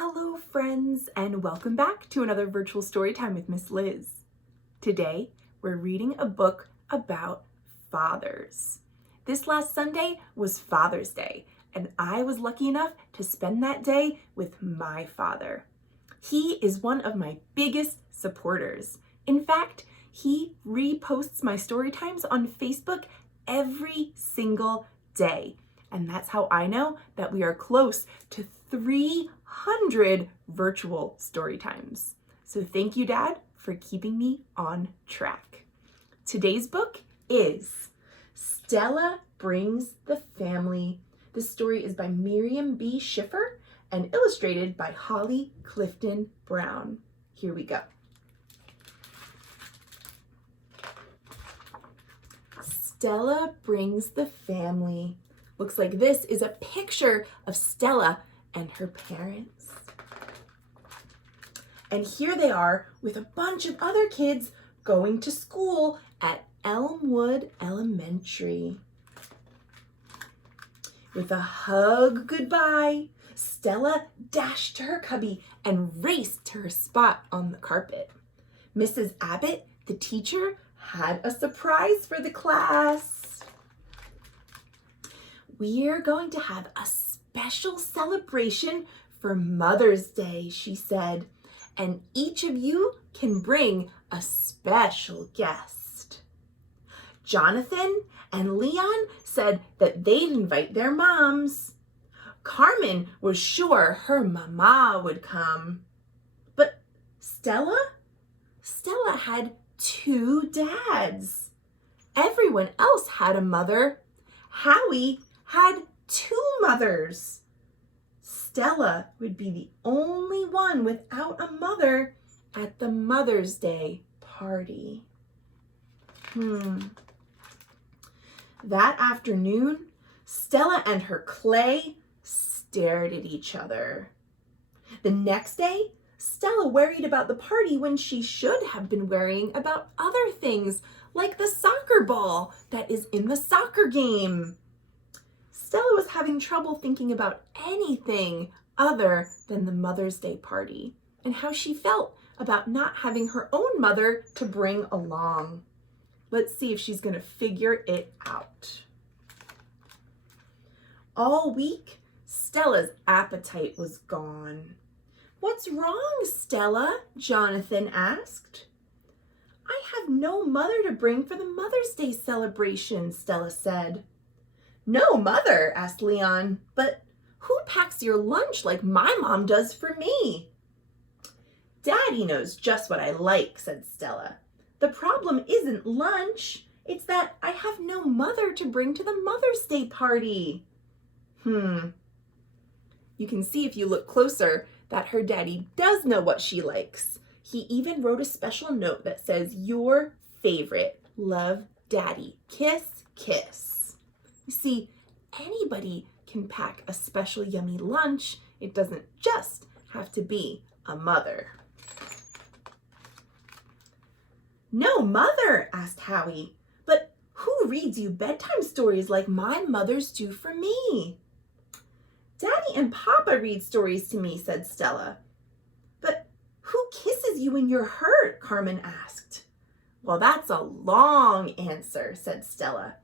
Hello friends, and welcome back to another virtual story time with Miss Liz. Today, we're reading a book about fathers. This last Sunday was Father's Day, and I was lucky enough to spend that day with my father. He is one of my biggest supporters. In fact, he reposts my story times on Facebook every single day. And that's how I know that we are close to 300 virtual story times. So thank you, Dad, for keeping me on track. Today's book is Stella Brings the Family. This story is by Miriam B. Schiffer and illustrated by Holly Clifton-Brown. Here we go. Stella Brings the Family. Looks like this is a picture of Stella and her parents. And here they are with a bunch of other kids going to school at Elmwood Elementary. With a hug goodbye, Stella dashed to her cubby and raced to her spot on the carpet. Mrs. Abbott, the teacher, had a surprise for the class. We're going to have a special celebration for Mother's Day, she said, and each of you can bring a special guest. Jonathan and Leon said that they'd invite their moms. Carmen was sure her mama would come. But Stella had two dads. Everyone else had a mother. Howie had two mothers. Stella would be the only one without a mother at the Mother's Day party. That afternoon, Stella and her clay stared at each other. The next day, Stella worried about the party when she should have been worrying about other things, like the soccer ball that is in the soccer game. Stella was having trouble thinking about anything other than the Mother's Day party and how she felt about not having her own mother to bring along. Let's see if she's going to figure it out. All week, Stella's appetite was gone. "What's wrong, Stella?" Jonathan asked. "I have no mother to bring for the Mother's Day celebration," Stella said. "No mother?" asked Leon. "But who packs your lunch like my mom does for me?" "Daddy knows just what I like," said Stella. "The problem isn't lunch. It's that I have no mother to bring to the Mother's Day party." You can see if you look closer that her daddy does know what she likes. He even wrote a special note that says, "Your favorite. Love, Daddy. Kiss, kiss." You see, anybody can pack a special yummy lunch. It doesn't just have to be a mother. "No mother?" asked Howie. "But who reads you bedtime stories like my mothers do for me?" "Daddy and Papa read stories to me," said Stella. "But who kisses you when you're hurt?" Carmen asked. "Well, that's a long answer," said Stella.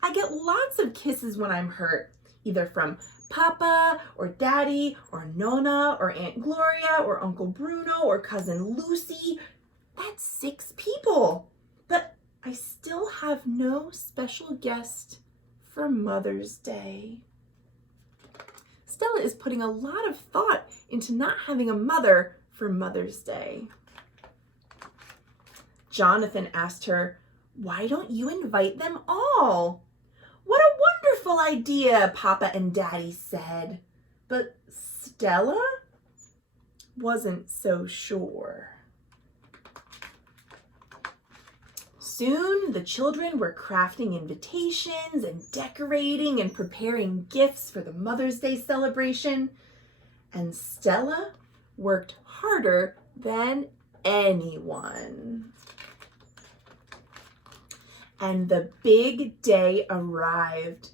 "I get lots of kisses when I'm hurt, either from Papa or Daddy or Nona or Aunt Gloria or Uncle Bruno or Cousin Lucy. That's 6 people. But I still have no special guest for Mother's Day." Stella is putting a lot of thought into not having a mother for Mother's Day. Jonathan asked her, "Why don't you invite them all?" "What a wonderful idea," Papa and Daddy said. But Stella wasn't so sure. Soon the children were crafting invitations and decorating and preparing gifts for the Mother's Day celebration. And Stella worked harder than anyone. And the big day arrived,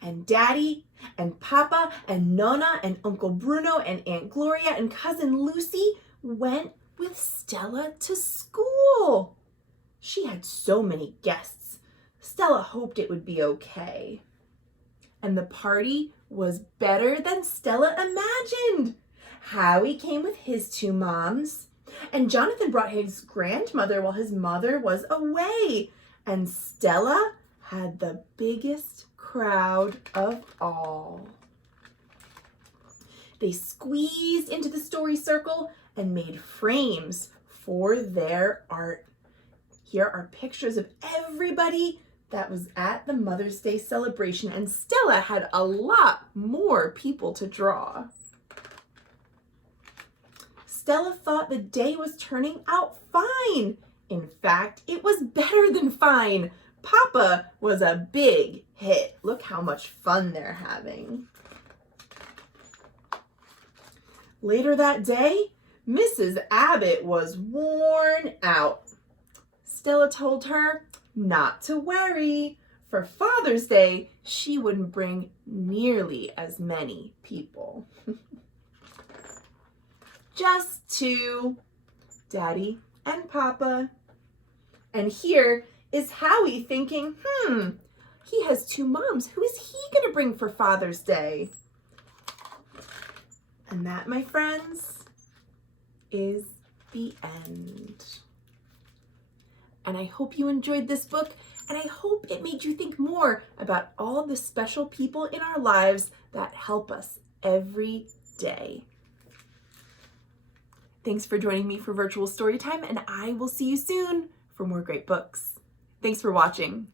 and Daddy And Papa and Nonna and Uncle Bruno and Aunt Gloria and Cousin Lucy went with Stella to school. She had so many guests. Stella hoped it would be okay. And the party was better than Stella imagined. Howie came with his two moms, and Jonathan brought his grandmother while his mother was away. And Stella had the biggest crowd of all. They squeezed into the story circle and made frames for their art. Here are pictures of everybody that was at the Mother's Day celebration, and Stella had a lot more people to draw. Stella thought the day was turning out fine. In fact, it was better than fine. Papa was a big hit. Look how much fun they're having. Later that day, Mrs. Abbott was worn out. Stella told her not to worry. For Father's Day, she wouldn't bring nearly as many people. Just two, Daddy and Papa. And here is Howie thinking, he has two moms. Who is he going to bring for Father's Day? And that, my friends, is the end. And I hope you enjoyed this book, and I hope it made you think more about all the special people in our lives that help us every day. Thanks for joining me for Virtual Storytime, and I will see you soon for more great books. Thanks for watching.